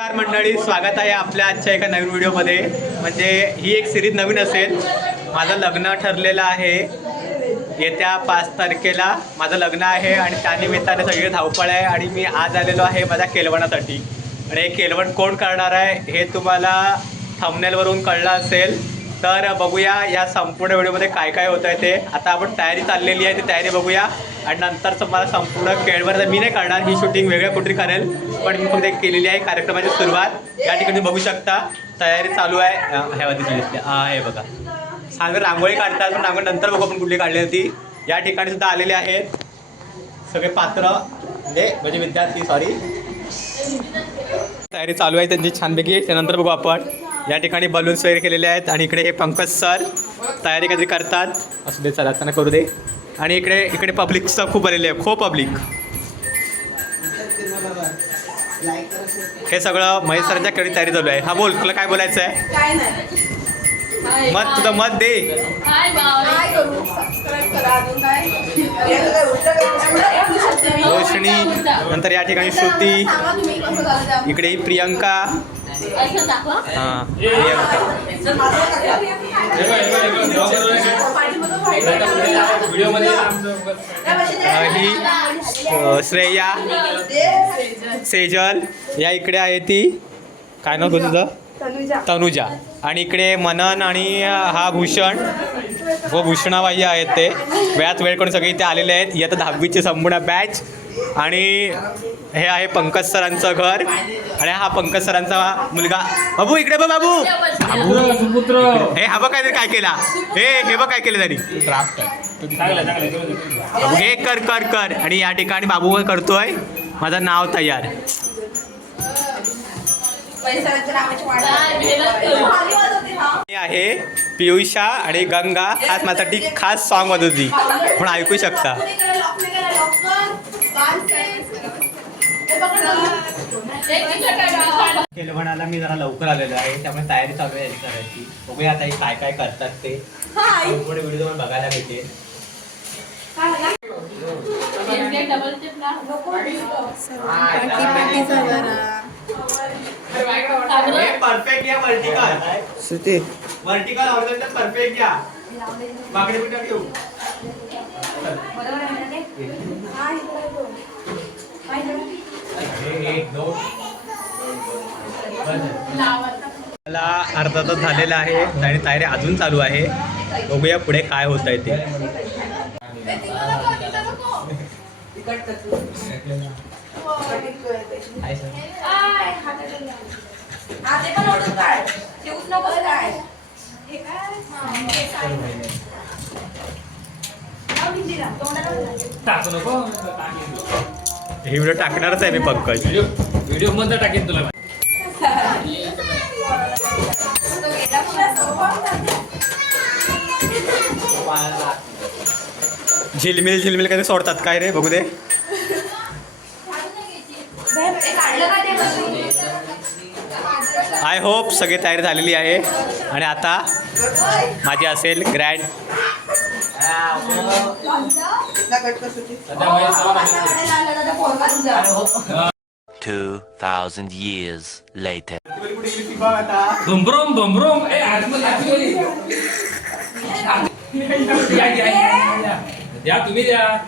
नमस्कार मंडळी स्वागत आहे आपल्या आजच्या एका नवीन व्हिडिओमध्ये. म्हणजे ही एक सिरीज नवीन असेल. माझं लग्न ठरलेलं आहे. येत्या पाच तारखेला माझं लग्न आहे आणि त्यानिमित्ताने सगळी धावपळ आहे आणि मी आज आलेलो आहे माझ्या केलवणासाठी. आणि हे केलवण कोण करणार आहे हे तुम्हाला थमनेलवरून कळलं असेल. तर बघूया या संपूर्ण व्हिडिओमध्ये काय काय होतं आहे ते. आता आपण तयारी चाललेली आहे ती तयारी बघूया. आणि नंतरचं मला संपूर्ण केळवर मी नाही करणार ही शूटिंग वेगळ्या कुठे करेल. पण मी फक्त एक केलेली आहे कार्यक्रमाची सुरुवात. या ठिकाणी बघू शकता तयारी चालू आहे. अं, ह्या हे बघा. सांग रांगोळी काढतात पण रांगोळी नंतर बघू आपण कुठली काढली होती. या ठिकाणी सुद्धा आलेले आहेत. सगळे पात्र म्हणजे म्हणजे विद्यार्थी सॉरी तयारी चालू आहे त्यांची छानपैकी. त्यानंतर बघू आपण. या ठिकाणी बलून्स वगैरे केलेले आहेत आणि इकडे हे पंकज सर तयारी कधी करतात. असू दे चला त्यांना करू दे. आणि इकडे इकडे पब्लिकचं खूप आलेले आहे खूप पब्लिक हे सगळं महेश सरांच्या कडे तयारी चालू आहे. हा बोल तुला काय बोलायचं आहे काय नाही. मत तुझं मत दे. रोशनी नंतर या ठिकाणी श्रुती. इकडे ही प्रियंका असं दाखवा. हां. ही श्रेया सेजल या इकडे आहे ती. काय नाव होतं तुझं? तनुजा. तनुजा. आणि इकडे मनन आणि हा भूषण. व भूषणाबाई आहेत ते. वेळात वेळ करून सगळे इथे आलेले आहेत. आता दहावीची संपूर्ण बॅच आणि हे आहे पंकज सरांचं घर. आणि हा पंकज सरांचा मुलगा. बाबू इकडे बघ बाबू. बाबू. हे हा बघ काय काय केला. हे हे बघ काय केलं त्यांनी. बाबू, हे कर कर कर. आणि या ठिकाणी बाबू करतोय. माझं नाव तयार. हा. आहे पियुषा आणि गंगा. आज माझ्यासाठी खास सॉन्ग वाजवती. पण ऐकू शकता कुणी करा, लॉक नाही करा, लॉक कर. बाल साईज करा. हे बघ ना. एक मिनिट काढा. केलवणाला मी जरा लवकर आलेलो आहे त्यामुळे तयारी चालू आहे याची करायची बघूया आता हे काय काय करतात ते. थोडे व्हिडिओ तुम्हाला बघायला. हे परफेक्ट या वर्टिकल वर्टिकल परफेक्ट या पिठा घेऊ? एक दोन. मला अर्धा तास झालेला आहे आणि तयारी अजून चालू आहे. बघूया पुढे काय होत आहे ते. हा, व्हिडिओ टाकणारच आहे मी पंकज. व्हिडिओ व्हिडिओमध्ये टाकेन तुला. झिलमिल झिलमिल कधी सोडतात? काय रे? बघू दे. हे? आय होप सगळी तयारी झालेली आहे. आणि आता माझी असेल ग्रँड आता 2,000 years later. भुमभुम भुमभुम. ए आतमध्ये आतमध्ये.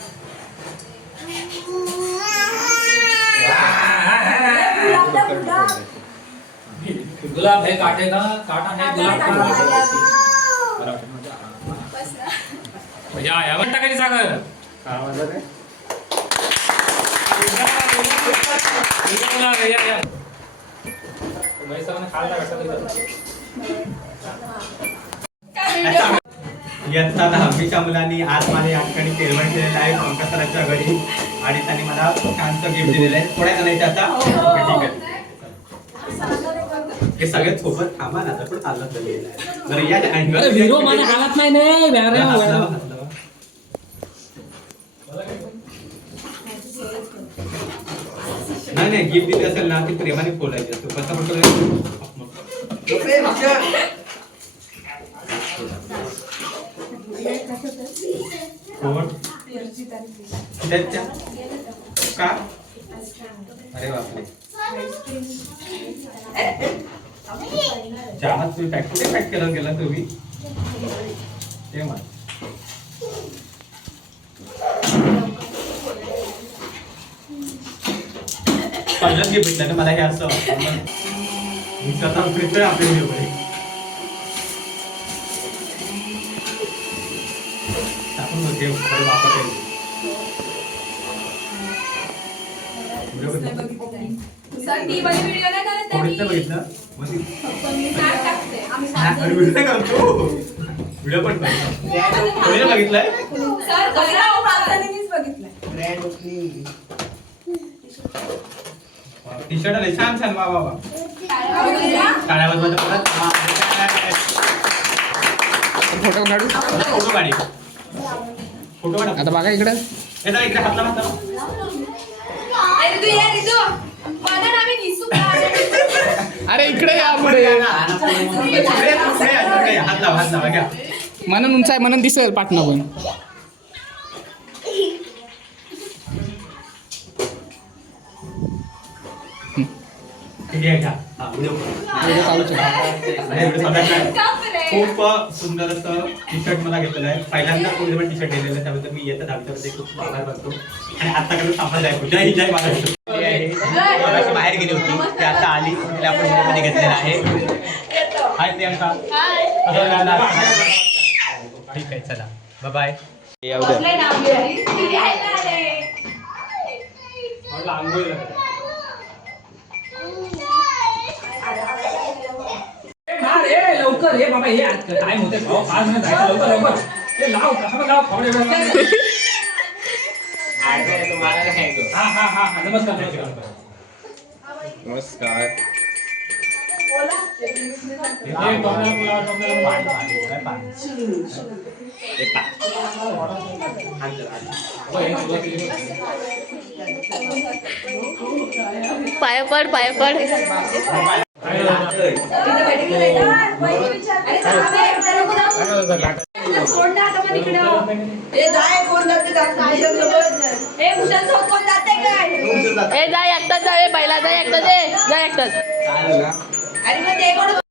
या, या, या, या, या. द्या तुम्ही द्या गुलाब है काटे का काटा है गुलाब का या या म्हणता कधी सागर गुलाब है, या या म्हैसावरनं खाल्ला कसा तरी जातो. इयत्ता दहावीच्या मुलांनी आज मला या ठिकाणी केळवण केलेलं आहे. पंकज सरांच्या घरी. आणि त्यांनी मला छानसं गिफ्ट दिलेलं आहे. थोड्या जणांचे आता? ठीक आहे हे सगळे सोबत थांबा ना आता पण चालत गेलेलं आहे जर या हिरो मला हालत नाही नाही व्यारे. नाही नाही गिफ्ट दिली असेल ना ती प्रेमाने बोलायची असतो. कसं म्हणतो कोण? त्याच्या का? अरे बापरे. चहा तुम्ही पॅक कुठे पॅक केला गेला तुम्ही ते मग पहिलंच घे भेटलं ना मला हे असं मी स्वतः फिरतोय आपल्या व्हिडिओमध्ये टाकून देव खरं वापरते व्हिडिओ करत. व्हिडिओ नाही करतो. व्हिडिओ पण बघितलाय? टी शर्ट आले. छान छान. वा वा वा? फोटो काढू. फोटो काढी. फोटो काढा आता बघा इकडे. इकडे हातला हातला? अरे इकडे या पुढे. म्हणून उंच आहे म्हणून दिसेल पाटणं पण. घ्या घ्या हा, व्हिडिओ करा. व्हिडिओ चालूच आहे. आणि व्हिडिओ सगळ्यांना बापरे. खूप सुंदर असं टी शर्ट मला घेतलेलं आहे. पहिल्यांदा कोणी पण टी शर्ट दिलेलं आहे त्याबद्दल मी येतं दहावीच्यामध्ये खूप आभार मानतो. आणि आताकडे सांभाळ जायचं जय जय महाराष्ट्र. बाहेर गेली होती ती आता आली. तिला आपण व्हिडिओमध्ये घेतलेलं आहे. हाय प्रियांका? ठीक आहे चला. बाय बसलंय ना लवकर ये बाबा ये टाइम होते भाऊ पाच मिनिट जायचं लवकर लवकर. लाव कसं लाव खबर हा हा हा हा नमस्कार नमस्कार. हो, हे. पाया पड पाया पड. हे. ए, जाय, एकटाच जा ए पहिला जा एकटाच ए जा एकटाच. अरे मग ते कोण